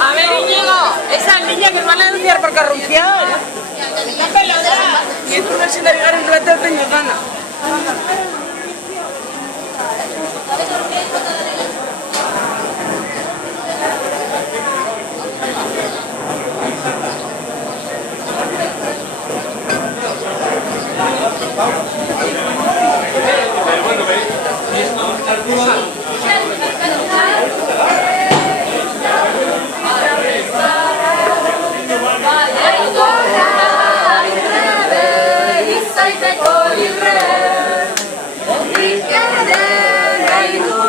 A ver, Íñigo, esas niñas que van a denunciar por corrupción. Está pelota. Y es una si la llegaron plata de gana.